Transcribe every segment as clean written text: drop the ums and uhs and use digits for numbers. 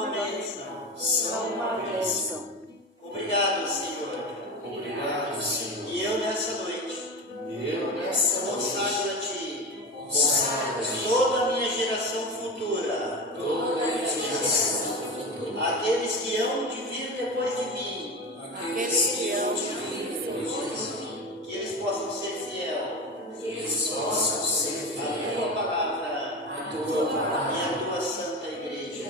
uma bênção. São uma bênção. Obrigado, Senhor. Obrigado, Senhor. E eu nessa noite consagro a Ti toda a minha geração futura, aqueles que hão de vir depois de mim, que eles possam ser fiel à Tua palavra e à Tua santa igreja.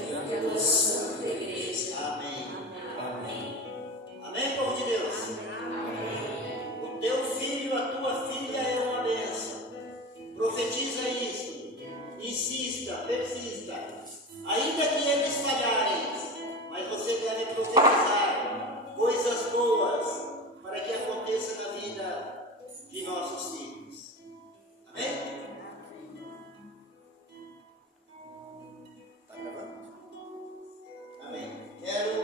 Amém. Amém, povo de Deus? O teu filho, a tua filha é uma bênção. Profetiza isso. Insista, persista. Ainda que eles falharem, mas você deve profetizar coisas boas para que aconteça na vida de nossos filhos. Amém? Está gravando? Amém. Quero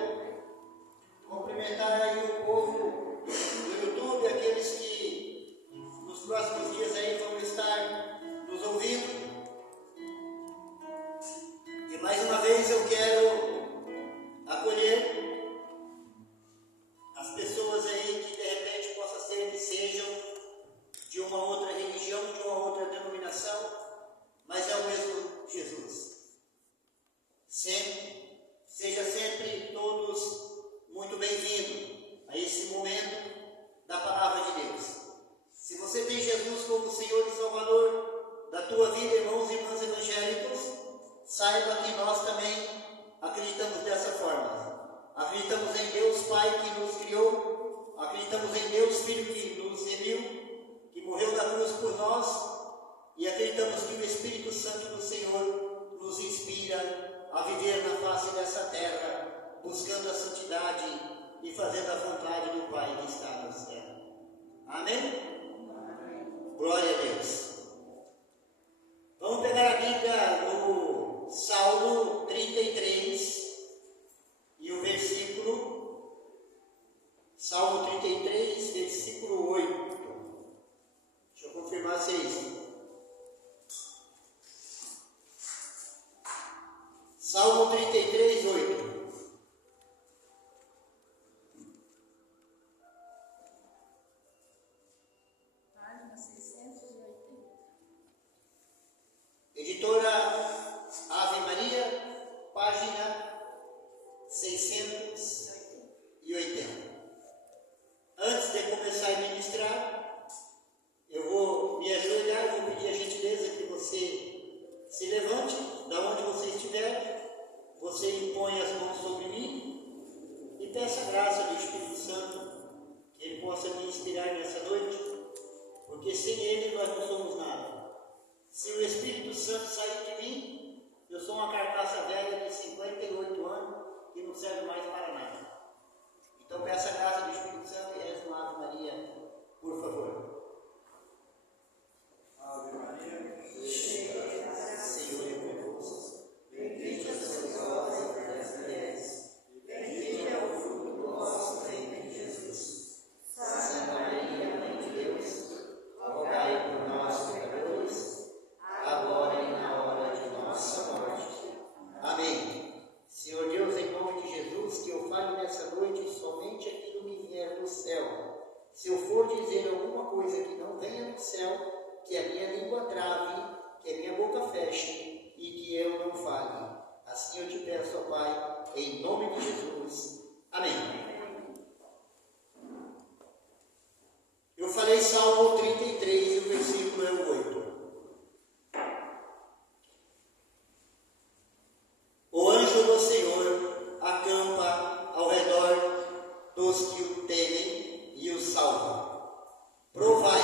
cumprimentar aí o povo do YouTube, aqueles que nos próximos dias aí vão estar nos ouvindo. E mais uma vez eu quero acolher as pessoas aí que de repente possa ser que sejam de uma outra religião, de uma outra denominação, mas é o mesmo Jesus. Seja sempre todos muito bem-vindos a esse momento da palavra de Deus. Se você tem Jesus como Senhor e Salvador da tua vida, irmãos e irmãs evangélicos, saiba que nós também acreditamos dessa forma. Acreditamos em Deus Pai que nos criou, acreditamos em Deus Filho que nos remiu, que morreu na cruz por nós, e acreditamos que o Espírito Santo do Senhor nos inspira a viver na face dessa terra, buscando a santidade e fazendo a vontade do Pai que está no céu. Amém? Glória a Deus. Vamos pegar a Bíblia no Salmo 33 e o versículo, Salmo 33, versículo 8. Deixa eu confirmar se é isso. Salmo 33, 8. Página 680. Editora Ave Maria, página 680. Antes de começar a ministrar, eu vou me ajoelhar, vou pedir a gentileza que você se levante, da onde você estiver, você impõe as mãos sobre mim e peça a graça do Espírito Santo, que Ele possa me inspirar nessa noite, porque sem Ele nós não somos nada. Se o Espírito Santo sair de mim, eu sou uma carcaça velha de 58 anos que não serve mais para nada. Então peça a graça do Espírito Santo e reze uma Ave Maria, por favor. Ave Maria, Senhor é convosco. Bendita sois vós entre as mulheres, bendito é o fruto do vosso ventre, Jesus. Santa Maria, Mãe de Deus, rogai por nós, pecadores, agora e na hora de nossa morte. Amém. Senhor Deus, em nome de Jesus, que eu fale nessa noite somente aquilo que vier do céu. Se eu for dizer alguma coisa que não venha do céu, que a minha língua trave, que a minha boca feche e que eu não fale. Assim eu te peço, ó Pai, em nome de Jesus. Amém. Eu falei Salmo 33 e o versículo é o 8. O anjo do Senhor acampa ao redor dos que o temem e o salvam. Provai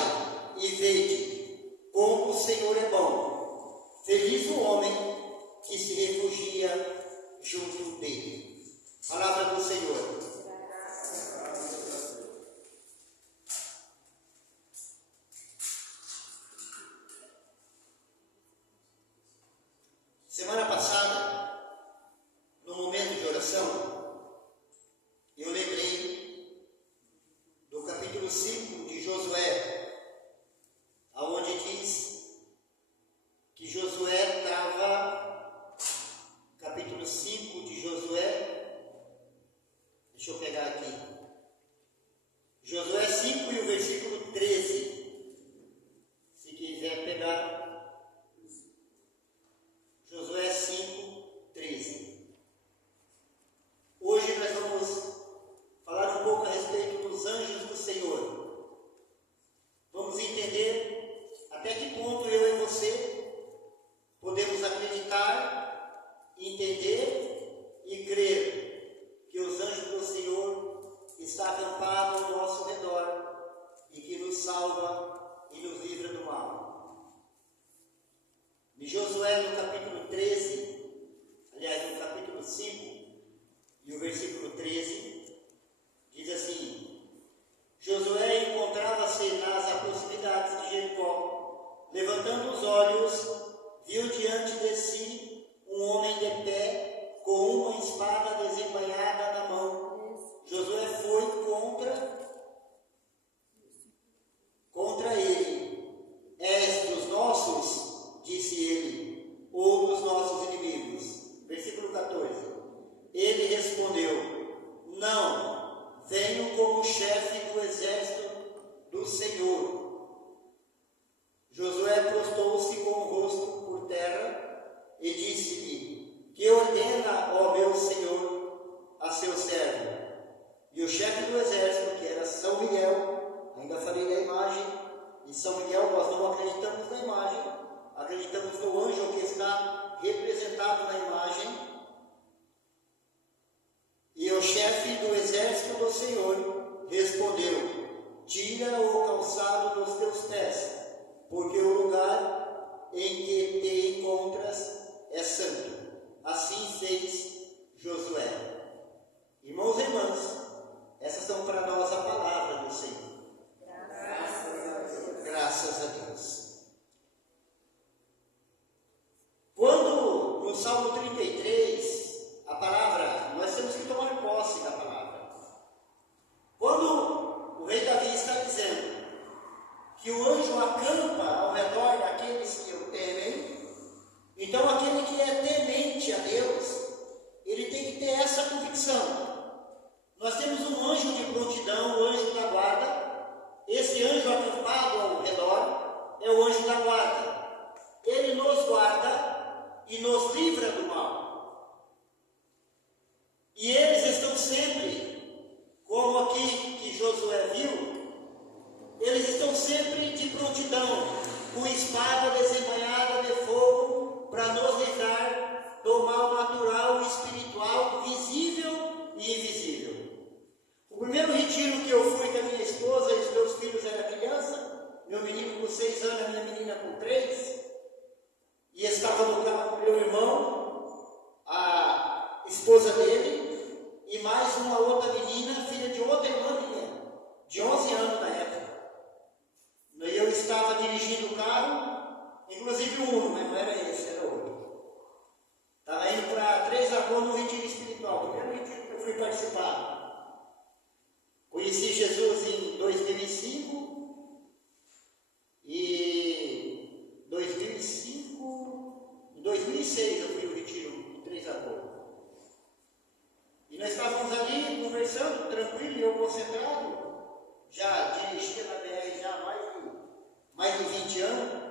e vede como o Senhor é bom. Feliz o homem que se refugia junto dele. Palavra do Senhor. Semana passada, no momento de oração, eu lembrei do capítulo 5 de Josué, aonde diz que Josué estava, capítulo 5 de Josué, Versículo 14. Ele respondeu: não, venho como chefe do exército do Senhor. Josué prostou-se com o rosto por terra e disse-lhe: que ordena, ó meu senhor, a seu servo? E o chefe do exército, que era São Miguel, ainda falei da imagem, e São Miguel nós não acreditamos na imagem, acreditamos no anjo que está representado na imagem. E o chefe do exército do Senhor respondeu: tira o calçado dos teus pés, porque o lugar em que te encontras é santo. Assim fez Josué. Irmãos e irmãs, essas são para nós a palavra do Senhor. Graças a Deus. Quando no Salmo 33, a palavra, nós temos que tomar posse da palavra. Quando o rei Davi está dizendo que o anjo acampa ao redor daqueles que o temem, então aquele que é temente a Deus, ele tem que ter essa convicção. Nós temos um anjo de prontidão, o anjo da guarda. Esse anjo acampado ao redor é o anjo da guarda. Ele nos guarda e nos livra do mal. E eles estão sempre, como aqui que Josué viu, eles estão sempre de prontidão, com espada desembainhada de fogo, para nos livrar do mal natural e espiritual, visível e invisível. O primeiro retiro que eu fui com a minha esposa e os meus filhos eram criança, meu menino com 6 anos, a minha menina com 3, e estava no carro com meu irmão, a esposa dele, e mais uma outra menina, filha de outra irmã minha, de 11 anos na época. Eu estava dirigindo o carro, inclusive o Uno, mas não era esse, era outro. Estava indo para Três Lagoas no retiro espiritual, o primeiro retiro que eu fui participar. Conheci Jesus em 2005 e 2006 eu fui no retiro Três Lagoas. E nós estávamos ali conversando, tranquilo, e eu concentrado, já dirigia na BR já há mais de 20 anos.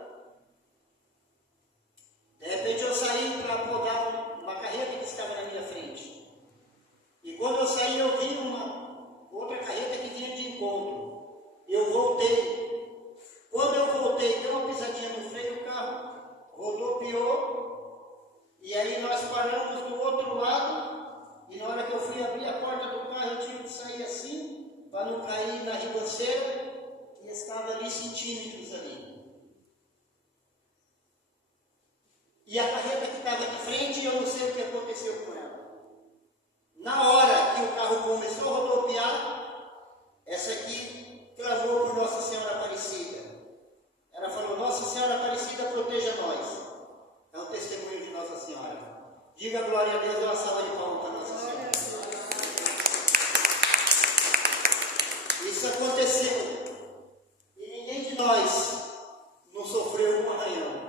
De repente eu saí para podar uma carreta que estava na minha frente. E quando eu saí, eu vi uma outra carreta que vinha de encontro. Eu voltei. Quando eu voltei, deu uma pisadinha no freio, o carro rodopiou. E aí nós paramos do outro lado. E na hora que eu fui abrir a porta do carro, eu tive que sair assim, para não cair na ribanceira. E estava ali centímetros ali. E a carreta que estava de frente, eu não sei o que aconteceu com ela. Na hora que o carro começou a rodopiar, essa aqui clamou por Nossa Senhora Aparecida. Ela falou: Nossa Senhora Aparecida, proteja nós. É um testemunho de Nossa Senhora. Diga glória a Deus, uma salva de palmas para Nossa Senhora. Isso aconteceu. E ninguém de nós não sofreu um arranhão.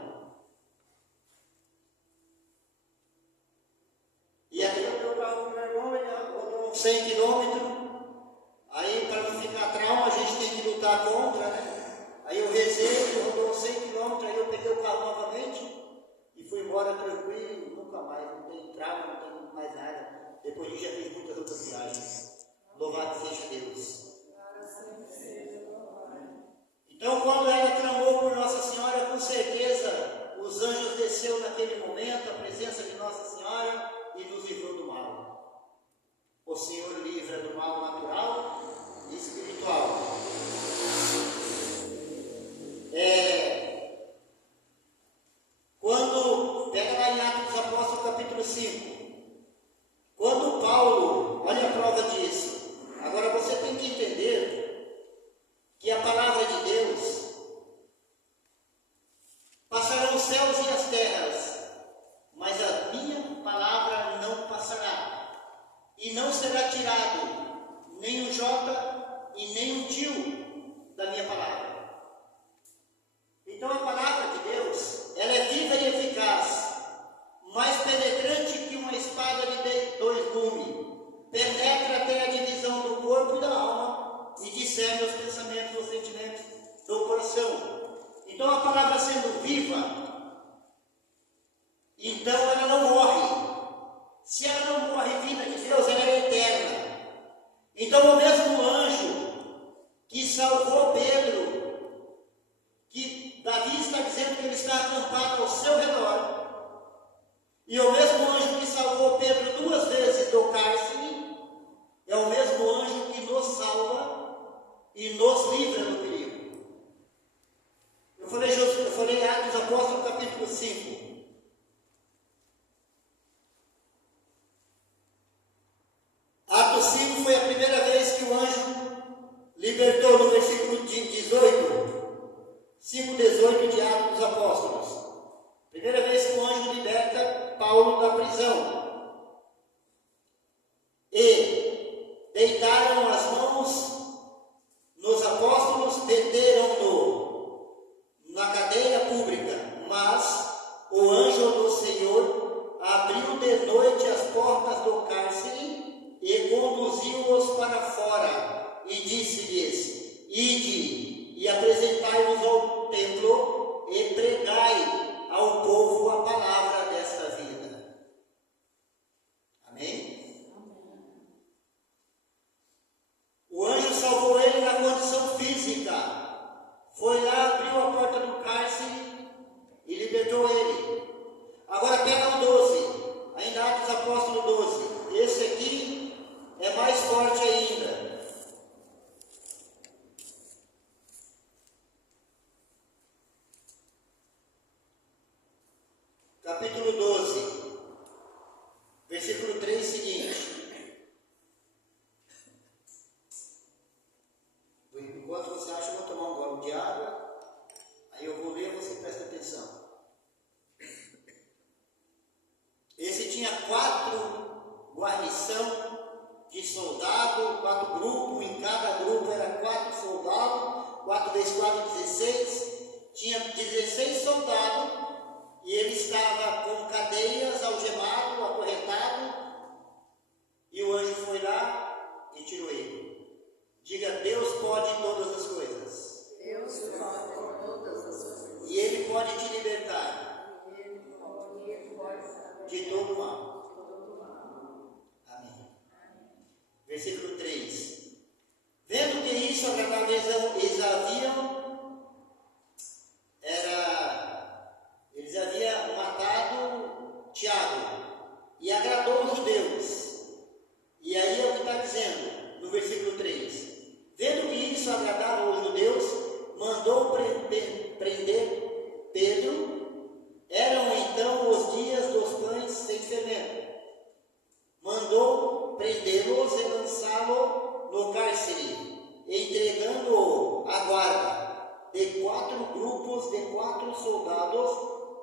E aí eu meu carro com meu irmão, ele rodou 100 km. Aí, para não ficar trauma, a gente tem que lutar contra, né? Aí eu rezei, ele rodou 100 km, aí eu peguei o carro novamente e fui embora tranquilo, nunca mais, não tem trauma, não tem mais nada. Depois disso já fiz muitas outras viagens. Louvado seja Deus. Então, quando ela clamou por Nossa Senhora, com certeza os anjos desceu naquele momento, a presença de Nossa Senhora, e nos livrou do mal. O Senhor livra do mal natural e espiritual. Quando, pega lá em Atos dos Apóstolos, capítulo 5, quando Paulo, olha a prova disso. Agora você tem que entender que a palavra de Deus, passarão os céus e as terras, mas a minha palavra não passará, e não será tirado nem um jota e nem um tio da minha palavra. Então a palavra de Deus, ela é viva e eficaz, mais penetrante que uma penetra até a divisão do corpo e da alma e discerne os pensamentos, os sentimentos do coração. Então a palavra sendo viva, então ela não morre. Se ela não morre, vinda de Deus, ela é eterna. Então o mesmo anjo que salvou Pedro, que Davi está dizendo que ele está acampado ao seu redor, e o mesmo anjo que salvou Pedro 2 vezes do cárcere, é o mesmo anjo que nos salva e nos livra do perigo. Eu falei Atos Apóstolos capítulo 5. Atos 5 foi a primeira vez que o anjo libertou, no versículo 5:18 de Atos dos Apóstolos. Primeira vez que o anjo liberta Paulo da prisão. E deitaram as mãos nos apóstolos, meteram-no na cadeia pública, mas o anjo do Senhor abriu de noite as portas do cárcere e conduziu-os para fora, e disse-lhes: Ide e apresentai-vos ao templo e pregai ao povo a palavra desta vida. Amém? O anjo salvou ele na condição física. Foi lá, abriu a porta do cárcere e libertou ele. Agora pega o 12, ainda Atos Apóstolos 12. Esse aqui é mais forte ainda. Capítulo 12, versículo 3 seguinte. Enquanto você acha, eu vou tomar um gole de água, aí eu vou ler e você presta atenção. Esse tinha 4 guarnição de soldado, 4 grupos, em cada grupo era 4 soldados, 4 vezes 4, 16, tinha 16 soldados, e ele estava com cadeias, algemado, acorrentado, e o anjo foi lá e tirou ele. Diga: Deus pode todas as coisas. Deus pode todas as coisas. E Ele pode te libertar Ele pode de todo mal. Amém. Versículo 3. Vendo que isso agradava eles haviam matado Tiago, e agradou os judeus. E aí é o que está dizendo no versículo 3. Vendo que isso agradava aos judeus, mandou prender Pedro. Eram então os dias dos pães sem fermento. Mandou prendê-los e lançá-lo no cárcere, entregando-o à guarda de 4 grupos de 4 soldados,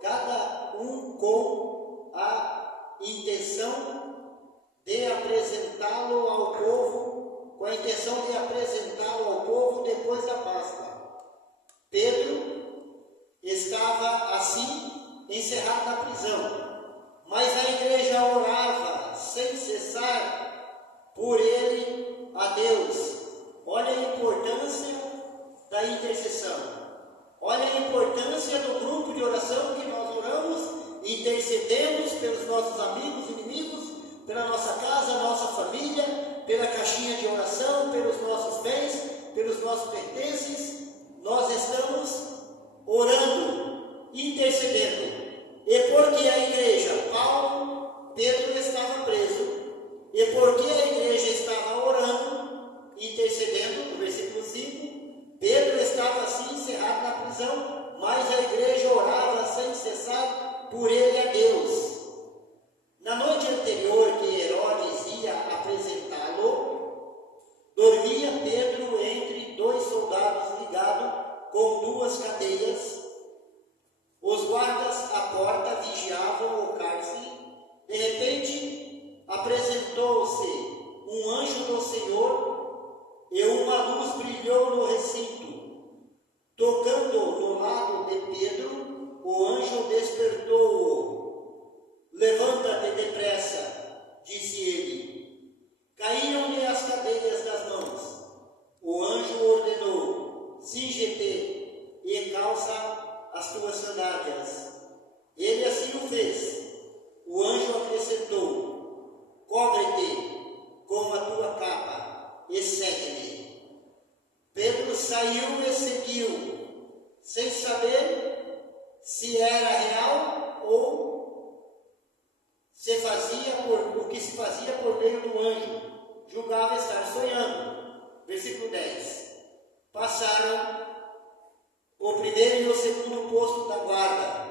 cada um com a intenção de apresentá-lo ao povo, depois da Páscoa. Pedro estava assim encerrado na prisão, mas a igreja orava sem cessar por ele a Deus. Olha a importância da intercessão. Olha a importância do grupo de oração que nós oramos e intercedemos pelos nossos amigos, inimigos, pela nossa casa, nossa família, pela caixinha de oração, pelos nossos bens, pelos nossos pertences. Nós estamos orando, intercedendo. E porque a igreja, Pedro estava preso, e porque a igreja estava orando, intercedendo, no versículo 5, Pedro estava assim encerrado na prisão, mas a igreja orava sem cessar por ele a Deus. Na noite anterior que Herodes ia apresentá-lo, dormia Pedro entre 2 soldados ligados com 2 cadeias. Os guardas à porta vigiavam o cárcere. De repente, apresentou-se um anjo do Senhor, e uma luz brilhou no recinto. Tocando no lado de Pedro, o anjo despertou-o. Levanta-te depressa, disse ele. Caíram-lhe as cadeias das mãos. O anjo ordenou: cinge-te e calça as tuas sandálias. Ele assim o fez. O anjo acrescentou: cobre-te com a tua capa e segue-me. Pedro saiu e seguiu, sem saber se era real ou o que se fazia por meio do anjo. Julgava estar sonhando. Versículo 10. Passaram o primeiro e o segundo posto da guarda.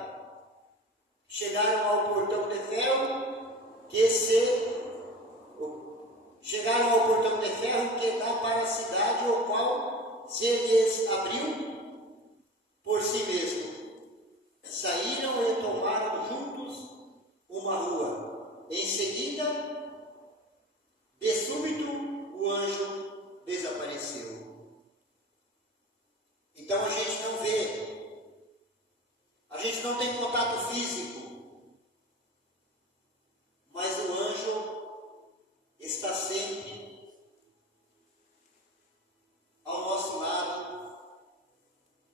Chegaram ao portão de ferro que dá para a cidade, o qual se lhes abriu por si mesmo. Saíram e tomaram juntos uma rua. Em seguida, de súbito, o anjo desapareceu. Então a gente não vê, a gente não tem contato físico, mas o anjo está sempre ao nosso lado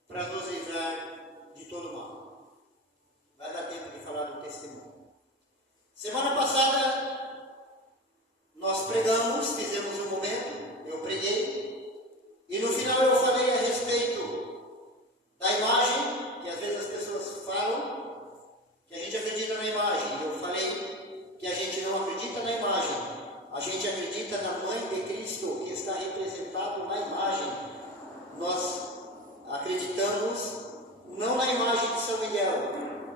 para nos livrar de todo mal. Vai dar tempo de falar do testemunho. Semana passada nós pregamos, fizemos um momento, eu preguei, e no final eu falei a respeito da imagem, que às vezes as pessoas falam que a gente acredita na imagem. Eu falei que a gente não acredita na imagem, a gente acredita na mãe de Cristo, que está representado na imagem. Nós acreditamos não na imagem de São Miguel,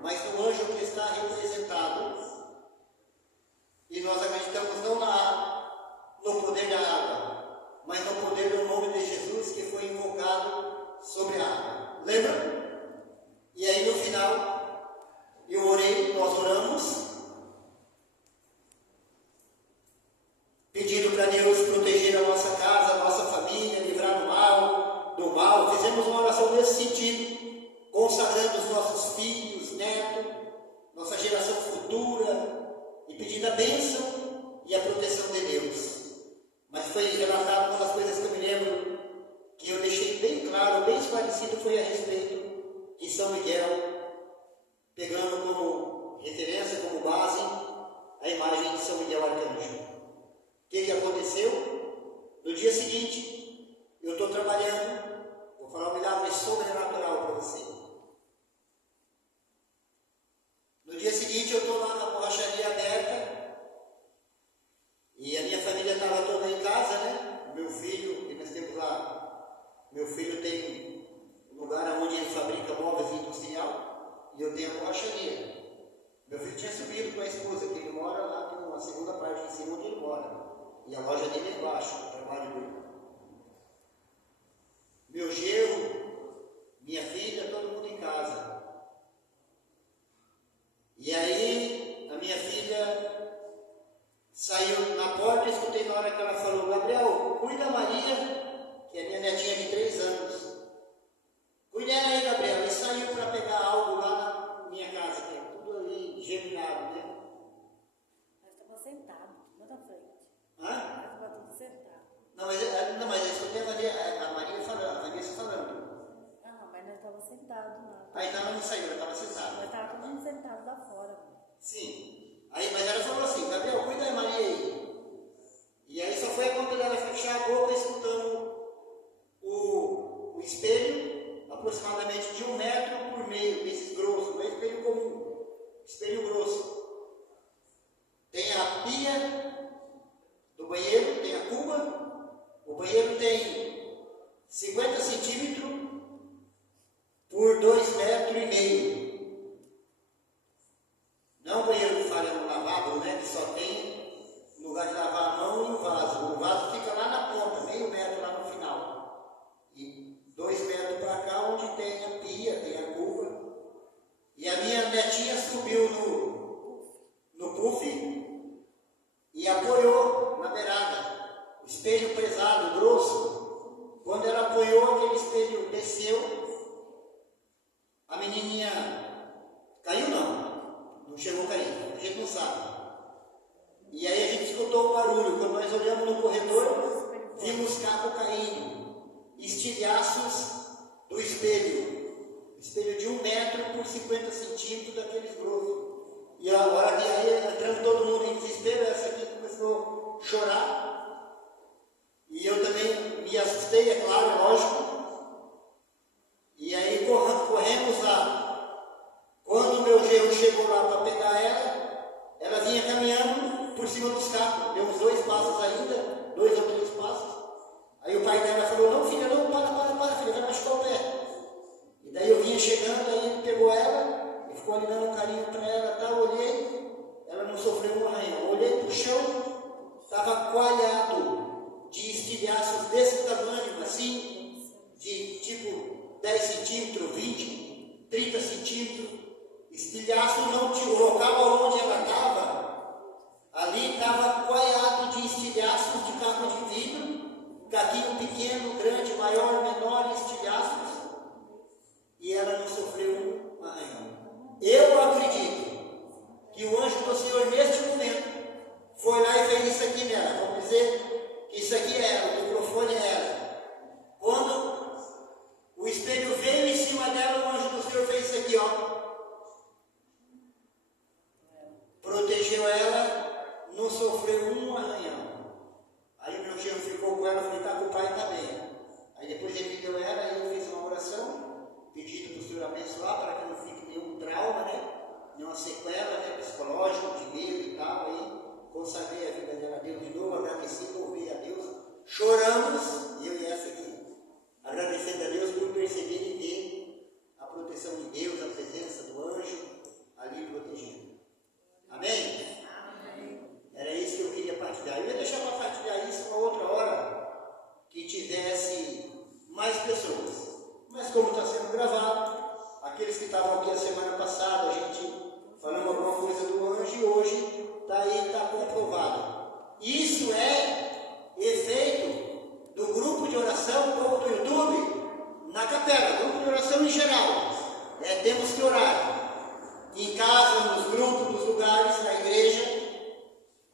mas no anjo que está representado. E nós acreditamos não no poder da água, mas no poder do nome de Jesus que foi invocado sobre a água. Lembra? E aí no final, eu orei, nós oramos, pedindo para Deus proteger a nossa casa, a nossa família, livrar do mal. Fizemos uma oração nesse sentido, consagrando os nossos filhos, netos, nossa geração futura, e pedindo a bênção e a proteção de Deus. Mas foi relatado uma das coisas que eu me lembro, que eu deixei bem claro, bem esclarecido, foi a respeito de São Miguel, pegando como referência, como base, a imagem de São Miguel Arcanjo. O que aconteceu? No dia seguinte, eu estou trabalhando, vou falar um milagre sobrenatural para você. No dia seguinte, eu estou lá na borracharia aberta, e a minha família estava toda em casa, né? Meu filho, que nós temos lá, meu filho tem um lugar onde ele fabrica móveis industrial, e eu tenho a borracharia. Meu filho tinha subido com a esposa, que ele mora lá, tem uma segunda parte em cima onde ele mora, e a loja dele é embaixo, o trabalho dele. Meu genro, minha filha, todo mundo em casa. E aí, a minha filha saiu na porta e escutei na hora que ela falou: Gabriel, cuida da Maria, que é minha netinha de 3 anos. Cuida dela aí, Gabriel. E saiu para pegar algo lá na minha casa, que é tudo ali geminado, né? Nós estamos sentados, lá na frente. Hã? Nós estamos tudo sentados. Não, mas eu escutei a Maria falando, a Vanessa falando. Não, mas nós estamos sentados lá. Aí ela não saiu, ela estava sentada. Nós estávamos todo mundo sentado lá fora. Sim. Aí, mas ela falou assim: Gabriel, cuida da Maria aí. E aí só foi a conta dela fechar a boca escutando o espelho, aproximadamente de 1,5 metros, desses grossos, não é espelho comum, espelho grosso. Tem a pia do banheiro, tem a cuba, o banheiro tem 50 centímetros por 2,5 metros. Não o banheiro que fala no lavabo, né, que só tem lugar de lavar a mão e o vaso. O vaso fica lá na ponta, meio metro lá no final. E 2 metros para cá, onde tem a pia, tem a cuba. E a minha netinha subiu no puff e apoiou na beirada. O espelho pesado, grosso. Quando ela apoiou, aquele espelho desceu. A menininha caiu, não chegou a cair, a gente não sabe. E aí a gente escutou o barulho. Quando nós nós olhamos no corredor, vimos caco caindo, estilhaços do espelho de 1 metro por 50 centímetros daqueles grossos. E a hora que aí entrando todo mundo em desespero, essa aqui começou a chorar. E eu também me assustei, é claro, é lógico. E aí corremos lá. Quando o meu genro chegou lá para pegar ela vinha caminhando por cima dos cacos. Deu uns 2 passos ainda, 2 ou 3 passos. Aí o pai dela falou, não filha, não, para, filha, vai machucar o pé. E daí eu vinha chegando, aí ele pegou ela, e ficou ali dando um carinho para ela, tá? Eu olhei, ela não sofreu um arranhão. Eu olhei para o chão, estava coalhado de estilhaços desse tamanho, assim, de tipo 10 centímetros, 20, 30 centímetros. Estilhaço não tinha, o local onde ela estava, ali estava coalhado de estilhaços de carro de vidro, caquinho pequeno, grande, maior, menor, estilhaços. E ela não sofreu um arranhão. Eu acredito que o anjo do Senhor, neste momento, foi lá e fez isso aqui nela. Vamos dizer que isso aqui é ela, o microfone é ela. Quando o espelho veio em cima dela, o anjo do Senhor fez isso aqui, ó. Protegeu ela, não sofreu um arranhão. Aí o meu genro ficou com ela, falei, tá com o pai também. Aí depois ele me deu ela, e eu fiz uma oração, pedindo para o Senhor abençoar, para que não fique nenhum trauma, né? Nenhuma sequela, né? Psicológica, de medo e tal. Aí consagrei a vida dela a Deus de novo, agradeci, louvei a Deus. Choramos, eu e essa aqui, agradecendo a Deus por perceber e ver a proteção de Deus, a presença do anjo ali protegendo. Amém? Amém? Era isso que eu queria partilhar. Eu ia deixar para partilhar isso uma outra hora, que tivesse mais pessoas. Mas como está sendo gravado, aqueles que estavam aqui a semana passada, a gente falando alguma coisa do anjo, e hoje está aí, está comprovado. Isso é efeito do grupo de oração do YouTube na capela, grupo de oração em geral. Temos que orar. Em casa, nos grupos, nos lugares, na igreja.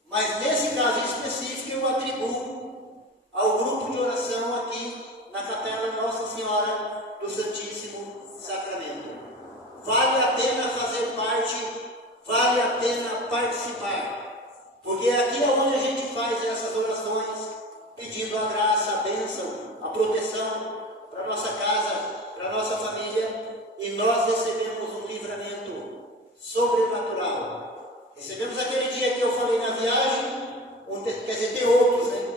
Mas nesse caso específico eu atribuo ao grupo de oração aqui na capela Nossa Senhora do Santíssimo Sacramento. Vale a pena fazer parte, vale a pena participar, porque aqui é onde a gente faz essas orações, pedindo a graça, a bênção, a proteção para a nossa casa, para a nossa família, e nós recebemos um livramento sobrenatural. Recebemos aquele dia que eu falei na viagem, quer dizer, tem outros, né?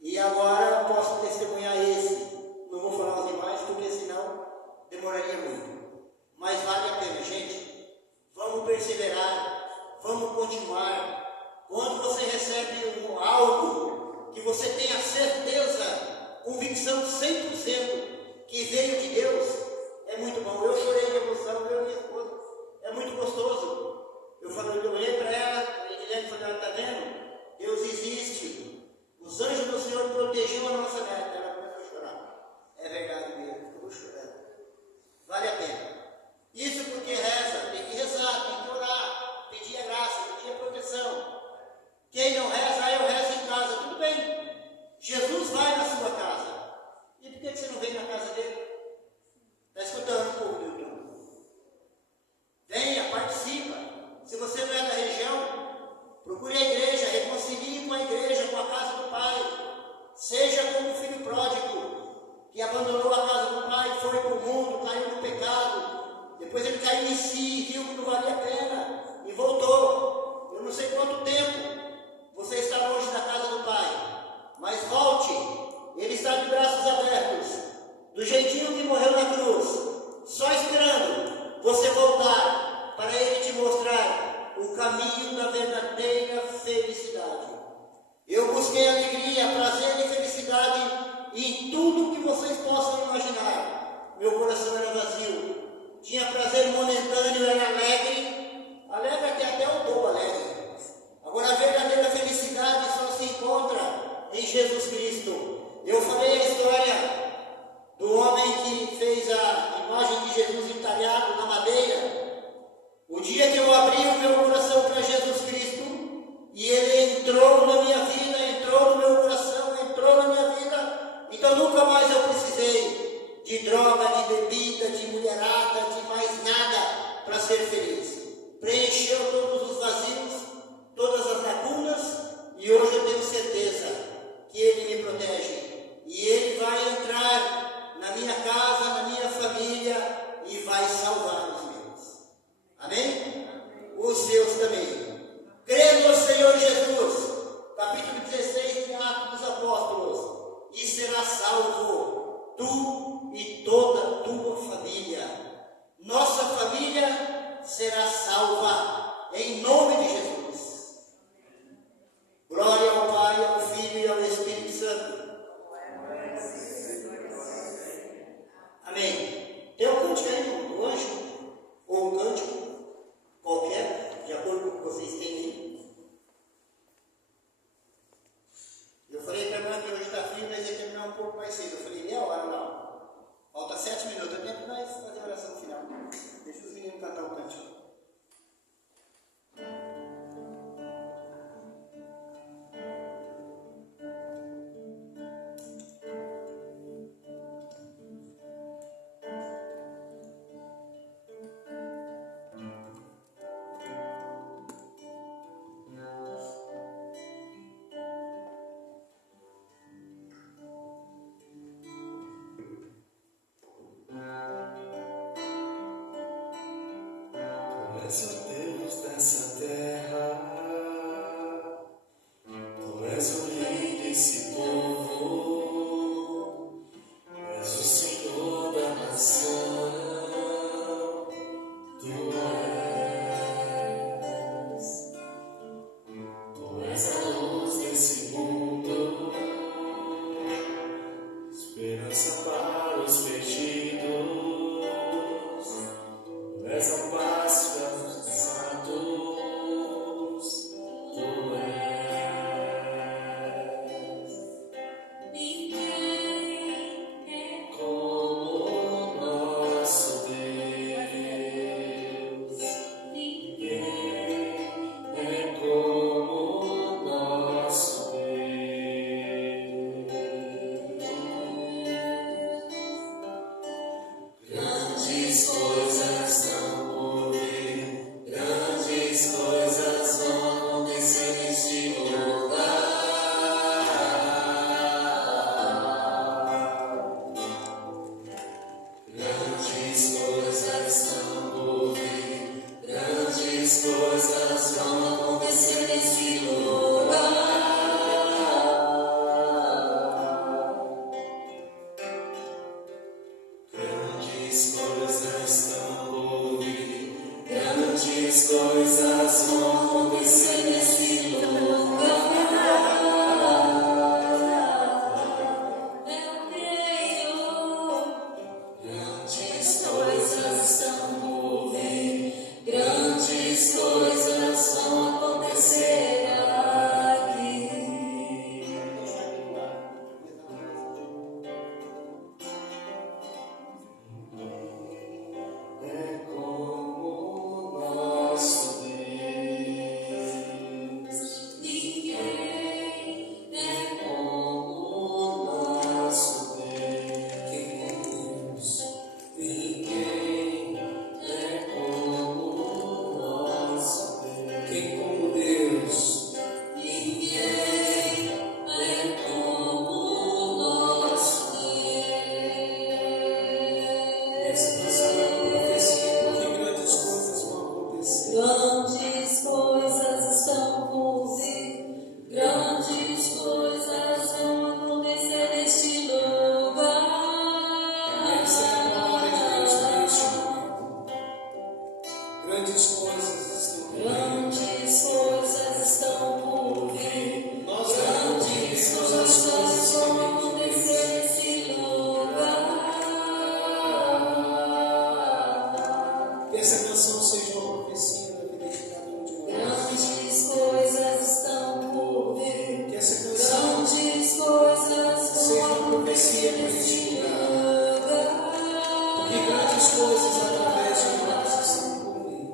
E agora posso testemunhar esse. Não vou falar os demais, porque senão demoraria muito. Mas vale a pena, gente. Vamos perseverar, vamos continuar. Quando você recebe algo que você tenha certeza, convicção 100% que veio de Deus, é muito bom. Eu chorei de emoção, eu e minha esposa. É muito gostoso. Eu olhei para ela, a Edilene falou, ela está vendo? Deus existe. Os anjos do Senhor protegeu a nossa neta. Ela começou a chorar. É verdade mesmo, eu estou chorando. Vale a pena. Isso porque reza, tem que rezar, tem que orar, pedir a graça, pedir a proteção. Quem não reza, eu rezo em casa, tudo bem. Jesus vai na sua casa. E por que você não vem na casa dele? Está escutando um pouco do YouTube? Venha, participa. Se você não é da região, procure a igreja, reconcilie com a igreja, com a casa do Pai. Seja como o filho pródigo, que abandonou a casa do Pai, foi para o mundo, caiu no pecado. Depois ele caiu em si, viu que não valia a pena e voltou. Eu não sei quanto tempo você está longe da casa do Pai, mas volte. Ele está de braços abertos, do jeitinho que morreu na cruz, só esperando você voltar para Ele te mostrar o caminho da verdadeira felicidade. Eu busquei alegria, prazer e felicidade em tudo que vocês possam imaginar. Meu coração era vazio, tinha prazer momentâneo, era alegre, até o bobo alegre. Agora a verdadeira felicidade só se encontra em Jesus Cristo. Eu falei a história do homem que fez a imagem de Jesus entalhado na madeira. O dia que eu abri o meu coração para Jesus Cristo, e Ele entrou na minha vida, entrou nossa família será salva, em nome de Jesus. Glória ao Pai, ao Filho e ao Espírito Santo. Amém. Tem um cântico aí, um anjo, ou um cântico qualquer, de acordo com o que vocês têm aí. Eu falei para a irmã que hoje está frio, mas ia terminar um pouco mais cedo. Eu falei, meia hora não. Falta 7 minutos, é tempo para nós fazer a oração final. Deixa os meninos cantar o cântico. És o Deus dessa terra, Tu és o Rei desse povo, és o Senhor da nação, Tu és a luz desse mundo, esperança para os perdidos, Tu és a paz para os cansados, Tu és. Ninguém é como nosso Deus. Ninguém é como nosso Deus. Grandes coisas estão por vir, grandes coisas vão acontecer neste lugar. Grandes coisas estão por vir, grandes coisas vão acontecer neste lugar. Grandes coisas estão por vir, grandes coisas vão acontecer nesse lugar. Eu creio. Grandes coisas estão por vir, grandes coisas vão acontecer aqui. É como nosso Deus. Ninguém é como nosso Deus. Ninguém é como nosso Deus. Quem como Deus? Ninguém é como nosso Deus. Essa canção é uma profecia, porque grandes coisas vão acontecer. Grandes coisas estão por vir, grandes coisas vão acontecer neste lugar. Essa é a palavra de Deus para este momento. Grandes coisas estão por vir. Grandes coisas estão por vir. Grandes coisas vão acontecer nesse lugar. Que essa canção seja uma profecia na vida de cada um de nós. Grandes coisas estão por vir. Que essa canção grandes coisas seja uma profecia para este lugar. Porque grandes coisas através de nós estão por vir.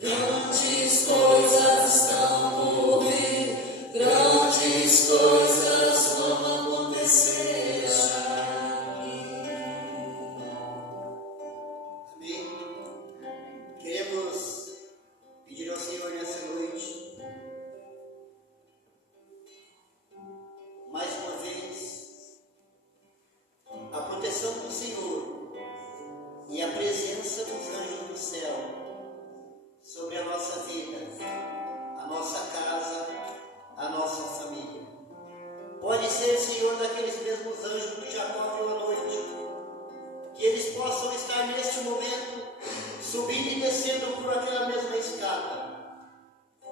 Grandes coisas estão por vir. Grandes coisas vão acontecer aqui. Amém. Queremos pedir ao Senhor nessa noite, mais uma vez, a proteção do Senhor e a presença dos anjos do céu sobre a nossa vida, a nossa casa, a nossa família. Pode ser, Senhor, daqueles mesmos anjos que Jacó viu à noite, que eles possam descendo por aquela mesma escada,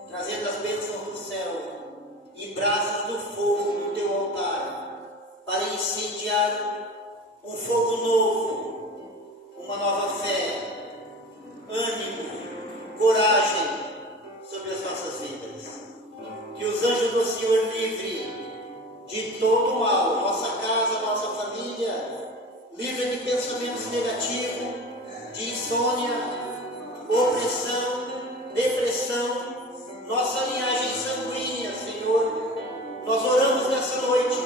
trazendo as bênçãos do céu e brasas do fogo no teu altar, para incendiar um fogo novo, uma nova fé, ânimo, coragem sobre as nossas vidas. Que os anjos do Senhor livrem de todo o mal, nossa casa, nossa família, livre de pensamentos negativos, de insônia, opressão, depressão, nossa linhagem sanguínea, Senhor. Nós oramos nessa noite,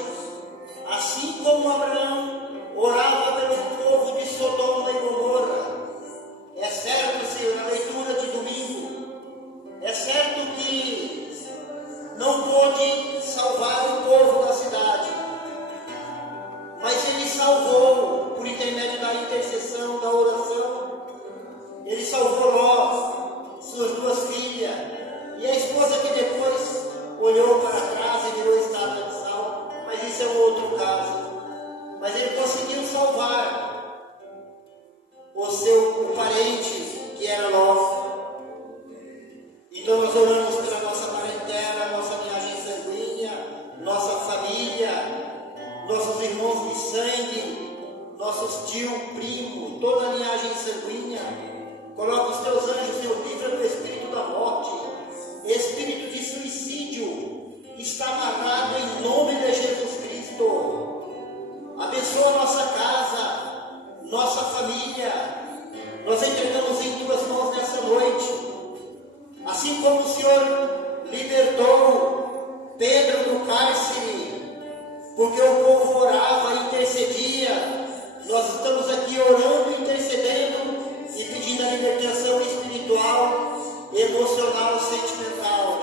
assim como Abraão orava pelo povo de Sodoma e Gomorra. É certo, Senhor, na leitura de domingo, é certo que não pôde salvar o povo da cidade, mas Ele salvou por intermédio da intercessão, da oração. Ele salvou Ló, suas duas filhas, e a esposa que depois olhou para trás e virou estátua de sal, mas isso é um outro caso. Mas ele conseguiu salvar o parente que era Ló. Então nós oramos pela nossa parentela, nossa linhagem sanguínea, nossa família, nossos irmãos de sangue, nossos tio, primo, toda a linhagem sanguínea. Coloca os teus anjos, Senhor, livra do espírito da morte, espírito de suicídio, está amarrado em nome de Jesus Cristo. Abençoa nossa casa, nossa família. Nós entregamos em tuas mãos nessa noite. Assim como o Senhor libertou Pedro do cárcere, porque o povo orava e intercedia, nós estamos aqui orando, intercedendo e pedindo a libertação espiritual, emocional, sentimental.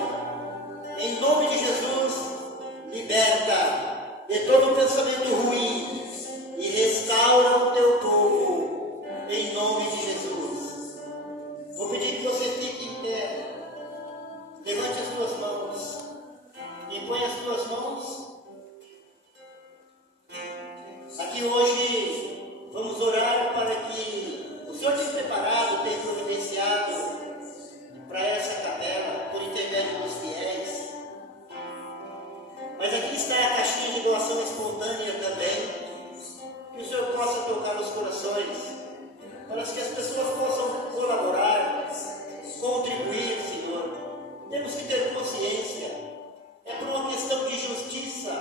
Em nome de Jesus, liberta de todo pensamento ruim e restaura o teu povo, em nome de Jesus. Vou pedir que você fique em pé. Levante as tuas mãos e põe as tuas mãos. Aqui hoje vamos orar para que o Senhor tenha preparado, tenha providenciado para essa capela, por intermédio dos fiéis. Mas aqui está a caixinha de doação espontânea também. Que o Senhor possa tocar os corações, para que as pessoas possam colaborar, contribuir, Senhor. Temos que ter consciência, é por uma questão de justiça,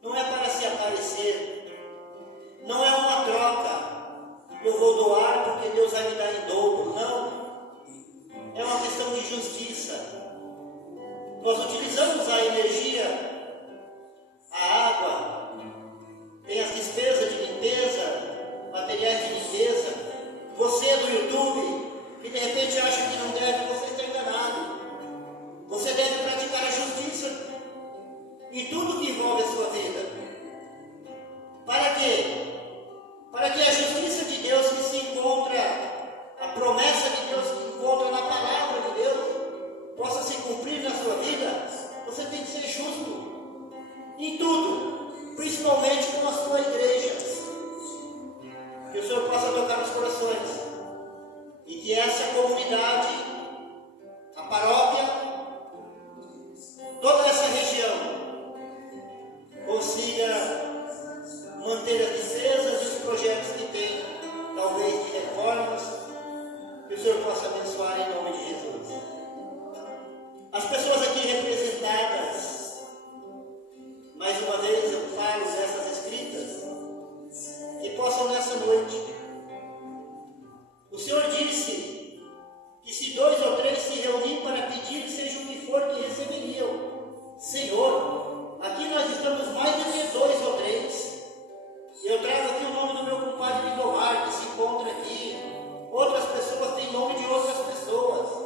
não é para se aparecer, não é uma troca, eu vou doar porque Deus vai me dar em dobro, não, é uma questão de justiça. Nós utilizamos a energia, a água, tem as despesas de limpeza, materiais de limpeza. Você do YouTube, que de repente acha que não deve, você está enganado. Você deve praticar a justiça em tudo que envolve a sua vida. Para quê? Para que a justiça de Deus que se encontra, a promessa de Deus que se encontra na palavra de Deus, possa se cumprir na sua vida. Você tem que ser justo em tudo, principalmente com a sua igreja. Que o Senhor possa tocar nos corações e que essa comunidade, a paróquia, toda essa região consiga manter as despesas e os projetos que tem, talvez de reformas, que o Senhor possa abençoar em nome de Jesus. As pessoas aqui representadas, mais uma vez eu falo nessas escritas, que possam nessa noite. O Senhor disse que se 2 ou 3 se reunirem para pedir, seja o que for, que receberiam. Senhor, aqui nós estamos mais do que 2 ou 3. Eu trago aqui o nome do meu compadre Lindomar, que se encontra aqui. Outras pessoas têm nome de outras pessoas.